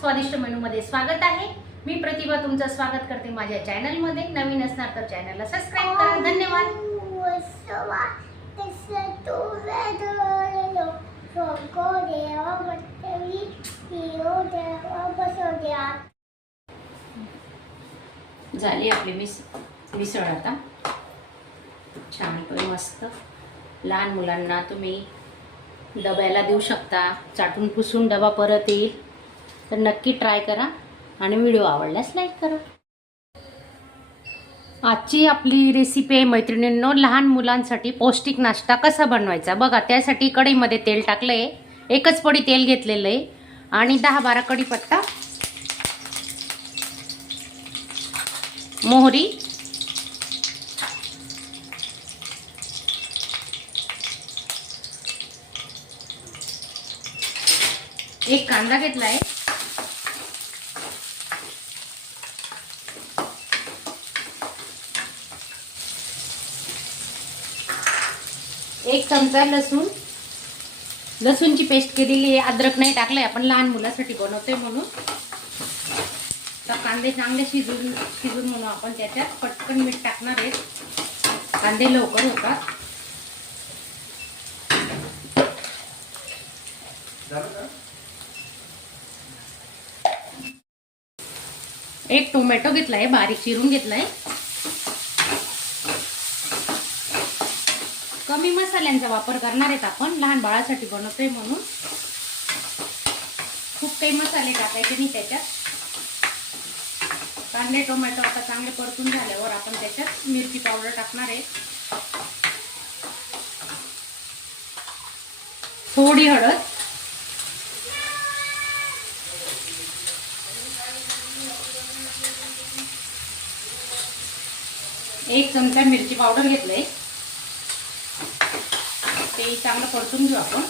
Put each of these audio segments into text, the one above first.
स्वादिष्ट मेनूमध्ये स्वागत आहे। मी प्रतिभा तुमचं स्वागत करते माझ्या चॅनलमध्ये। नवीन असणार तर चॅनलला सबस्क्राइब करा। धन्यवाद। झाली आपली मिसळ आता छान मस्त। लहान मुलांना तुम्ही डब्याला देऊ शकता, चाटून पुसून डबा परत येईल, तर नक्की ट्राय करा आणि व्हिडिओ आवडल्यास लाईक करा। आजची आपली रेसिपी आहे मैत्रिणींनो, लहान मुलांसाठी पौष्टिक नाश्ता कसा बनवायचा बघा। त्यासाठी कढईमध्ये तेल टाकलंय, एकच पडी तेल घेतलेलं आहे आणि 10-12 कढीपत्ता, मोहरी, एक कांदा घेतलाय, एक चमचा लसूणची पेस्ट केलेली आहे। अद्रक नाही टाकलंय, आपण लहान मुलांसाठी बनवतोय म्हणून। तर कांदे चांगले शिजून म्हणून आपण त्याच्यात पटकन मीठ टाकणार आहे, कांदे लवकर होतात। एक टोमॅटो घेतलाय, बारीक चिरून घेतलाय। कमी मसाल्यांचा वापर करणार आहेत आपण, लहान बाळासाठी बनवतोय म्हणून। खूप काही मसाले टाकायचे नाही त्याच्यात। कांदे टोमॅटो आता चांगले परतून झाल्यावर आपण त्याच्यात मिरची पावडर टाकणार आहे, थोडी हळद, एक चमचा मिरची पावडर घेतलंय, ते चांगलं परतून घेऊ आपण।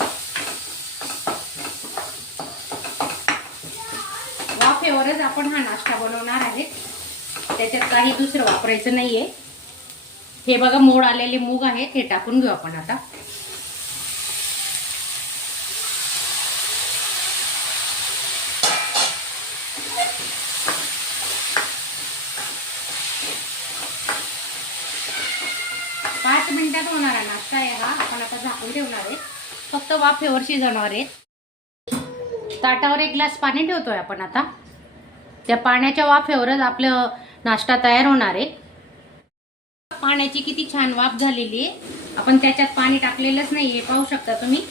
वाफेवरच आपण हा नाश्ता बनवणार आहे, त्याच्यात काही दुसरं वापरायचं नाहीये। हे बघा मोड आलेले मूग आहेत, हे टाकून घेऊ आपण आता। पाच मिनिटात होणारा नाश्ता आहे हा, आपण आता झाकून ठेवणार आहे, फक्त वाफेवर शिजवणार आहे। ताटावर एक ग्लास पाणी ठेवतोय आपण आता, त्या पाण्याच्या वाफेवरच आपलं नाश्ता तयार होणार आहे। पाण्याची किती छान वाफ झालेली आहे, आपण त्याच्यात पाणी टाकलेलंच नाहीये, पाहू शकता तुम्ही।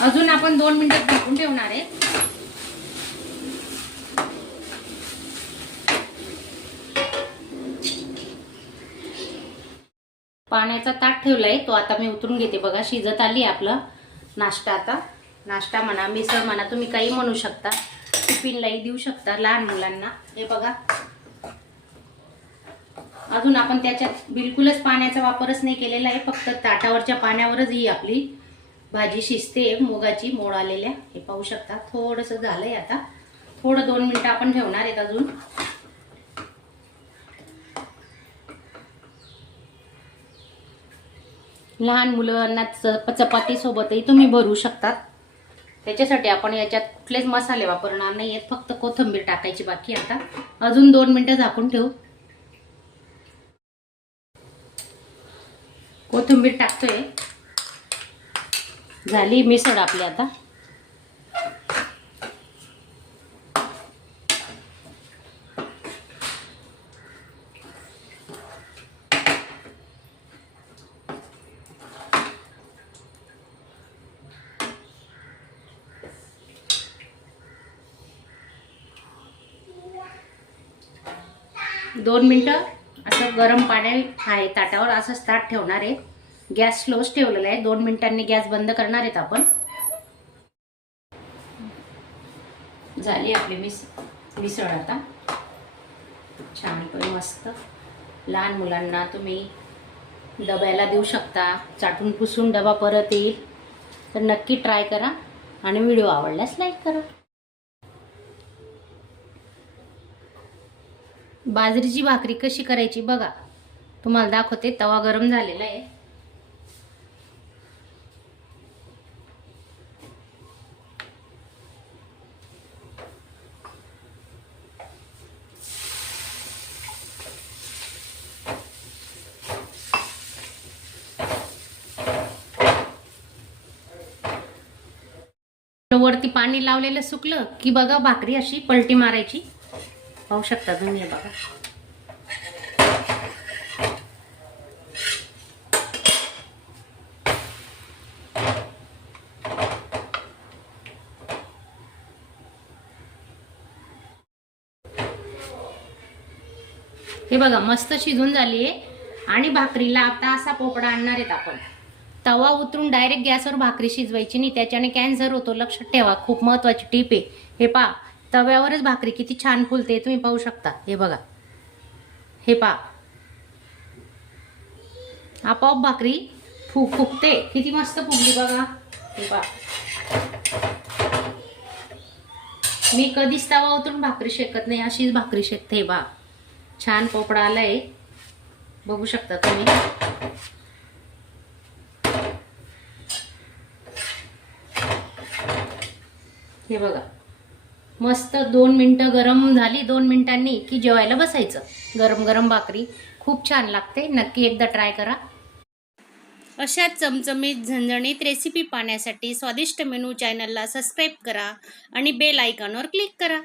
अजून आपण 2 मिनिटं झाकून ठेवणार आहे। पाण्याचा ताट ठेवलाय, तो आता मी उतरून घेते बघा। शिजत आली आपला नाश्ता। आता नाश्ता म्हणा, मिसळ म्हणा, तुम्ही काही म्हणू शकता, टिफिनलाही देऊ शकता लहान मुलांना। हे बघा, अजून आपण त्याच्यात बिलकुलच पाण्याचा वापरच नाही केलेला आहे, फक्त ताटावरच्या पाण्यावरच ही आपली भाजी शिजते मुगाची मोड आलेल्या। हे पाहू शकता, थोडंसं झालंय आता, थोडं 2 मिनिटं आपण ठेवणार आहेत अजून। लहान मुलांना चपाती सोबतही तुम्ही भरू शकता, त्याच्यासाठी आपण याच्यात कुठलेच मसाले वापरणार नाहीयेत, फक्त कोथिंबीर टाकायची बाकी। आता अजून 2 मिनिटं झाकून ठेवू। कोथिंबीर टाकतोय, झाली मिसळ आपली आता। दोन मिनिटं असं गरम पाणी आहे ताटावर, असंच ताट ठेवणार आहे। गॅस स्लोच ठेवलेला आहे, 2 मिनिटांनी गॅस बंद करणार आहेत आपण। झाली आपली मिसळ आता छान मस्त। लहान मुलांना तुम्ही डब्याला देऊ शकता, चाटून पुसून डबा परत येईल, तर नक्की ट्राय करा आणि व्हिडिओ आवडल्यास लाईक करा। बाजरीची भाकरी कशी करायची बघा, तुम्हाला दाखवते। तवा गरम झालेला आहे, वरती पाणी लावलेलं सुकलं की बघा भाकरी अशी पलटी मारायची. पाहू शकता तुम्ही, हे बघा. हे बघा मस्त शिजून झाली आहे. आणि भाकरीला आता असा पोपडा आणणार आहेत आपण. तवा उतरून डायरेक्ट गॅसवर भाकरी शिजवायची नाही, त्याच्याने कॅन्सर होतो. लक्षात ठेवा, खूप महत्वाची टीप आहे. हे पहा, तव्यावरच भाकरी किती छान फुलते तुम्ही पाहू शकता. हे बघा, हे पहा, आपोआप भाकरी फुगते. किती मस्त फुगली बघा. हे पहा, मी कधीच तवा उतरून भाकरी शेकत नाही, अशीच भाकरी शेकते. हे पहा, छान पोपडा आलाय, बघू शकता तुम्ही. हे बघा, मस्त 2 मिनिटं गरम झाली. 2 मिनिटांनी की जेवायला बसायचं. गरम गरम भाकरी खूप छान लागते. नक्की एकदा ट्राय करा. अशा चमचमीत झणझणीत रेसिपी पाहण्यासाठी स्वादिष्ट मेनू चॅनलला सबस्क्राईब करा आणि बेल आयकॉनवर क्लिक करा.